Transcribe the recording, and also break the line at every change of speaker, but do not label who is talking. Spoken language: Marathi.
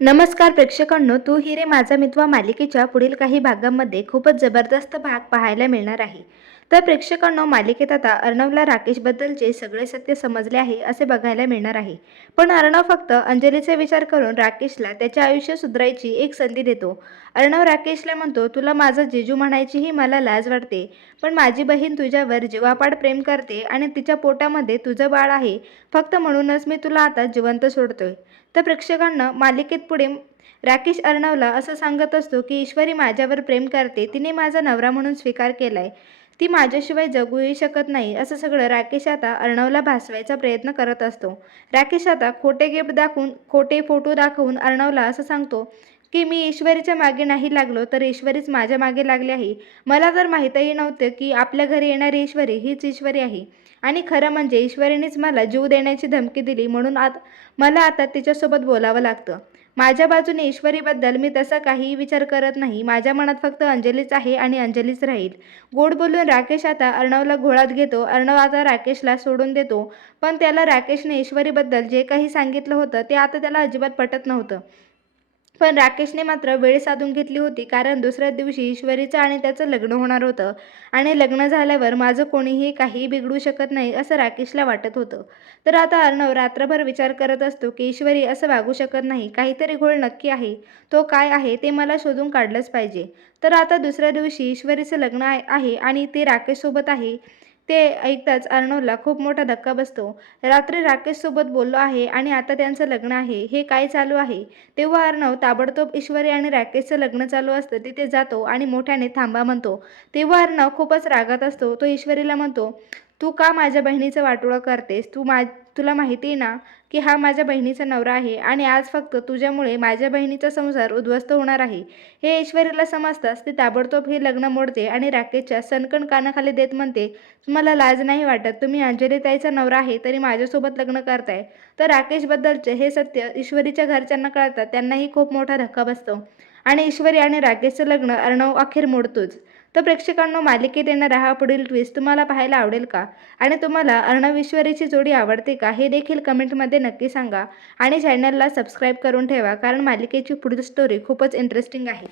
नमस्कार प्रेक्षकांनो तू हिरे माझा मित्र मालिकेच्या पुढील काही भागांमध्ये खूपच जबरदस्त भाग पाहायला मिळणार आहे. तर प्रेक्षकांनो मालिकेत आता अर्णवला राकेशबद्दलचे सगळे सत्य समजले आहे असे बघायला मिळणार आहे. पण अर्णव फक्त अंजलीचा विचार करून राकेशला त्याचे आयुष्य सुधारायची एक संधी देतो. अर्णव राकेशला म्हणतो तुला माझं जिजू म्हणायचीही मला लाज वाटते पण माझी बहीण तुझ्यावर जीवापाड प्रेम करते आणि तिच्या पोटामध्ये तुझं बाळ आहे. फक्त म्हणूनच मी तुला आता जिवंत सोडतोय. तर प्रेक्षकांना मालिकेत पुढे राकेश अर्णवला असं सांगत असतो की ईश्वरी माझ्यावर प्रेम करते तिने माझा नवरा म्हणून स्वीकार केलाय. ती माझ्याशिवाय जगूही शकत नाही असं सगळं राकेश आता अर्णवला भासवायचा प्रयत्न करत असतो. राकेश आता खोटे गिफ्ट दाखवून खोटे फोटो दाखवून अर्णवला असं सांगतो की मी ईश्वरीच्या मागे नाही लागलो तर ईश्वरीच माझ्या मागे लागली आहे. मला तर माहीतही नव्हतं की आपल्या घरी येणारी ईश्वरी हीच ईश्वरी आहे. आणि खरं म्हणजे ईश्वरीनेच मला जीव देण्याची धमकी दिली म्हणून आत मला आता तिच्यासोबत बोलावं लागतं. माझ्या बाजूने ईश्वरीबद्दल मी तसा काहीही विचार करत नाही. माझ्या मनात फक्त अंजलीच आहे आणि अंजलीच राहील. गोड बोलून राकेश आता अर्णवला घोळात घेतो. अर्णव आता राकेशला सोडून देतो. पण त्याला राकेशने ईश्वरीबद्दल जे काही सांगितलं होतं ते आता त्याला अजिबात पटत नव्हतं. पण राकेशने मात्र वेळ साधून घेतली होती कारण दुसऱ्या दिवशी ईश्वरीचं आणि त्याचं लग्न होणार होतं. आणि लग्न झाल्यावर माझं कोणीही काही बिघडू शकत नाही असं राकेशला वाटत होतं. तर आता अर्णव रात्रभर विचार करत असतो की ईश्वरी असं वागू शकत नाही काहीतरी घोळ नक्की आहे. तो काय आहे ते मला शोधून काढलंच पाहिजे. तर आता दुसऱ्या दिवशी ईश्वरीचं लग्न आहे आहे आणि ते राकेशसोबत आहे. ते ऐकताच अर्णवला खूप मोठा धक्का बसतो. रात्री राकेशसोबत बोललो आहे आणि आता त्यांचं लग्न आहे. हे काय चालू आहे? तेव्हा अर्णव ताबडतोब ईश्वरी आणि राकेशचं लग्न चालू असतं. तिथे जातो आणि मोठ्याने थांबा म्हणतो. तेव्हा अर्णव खूपच रागात असतो. तो ईश्वरीला म्हणतो तू का माझ्या बहिणीचं वाटोळं करतेस? तू मा तुला माहिती आहे ना की हा माझ्या बहिणीचा नवरा आहे आणि आज फक्त तुझ्यामुळे माझ्या बहिणीचा संसार उद्ध्वस्त होणार आहे. हे ईश्वरीला समजताच ते ताबडतोब हे लग्न मोडते आणि राकेशच्या सनकण कानाखाली देत म्हणते तुम्हाला लाज नाही वाटत? तुम्ही अंजलीताईचा नवरा आहे तरी माझ्यासोबत लग्न करताय. तर राकेशबद्दलचे हे सत्य ईश्वरीच्या घरच्यांना कळतात त्यांनाही खूप मोठा धक्का बसतो. आणि ईश्वरी आणि राकेशचं लग्न अर्णव अखेर मोडतोच. तर प्रेक्षकांनो मालिकेत येणारा हा पुढील ट्विस्ट तुम्हाला पाहायला आवडेल का? आणि तुम्हाला अर्णविश्वरीची जोडी आवडते का? हे देखील कमेंटमध्ये नक्की सांगा. आणि चॅनलला सबस्क्राईब करून ठेवा कारण मालिकेची पुढील स्टोरी खूपच इंटरेस्टिंग आहे.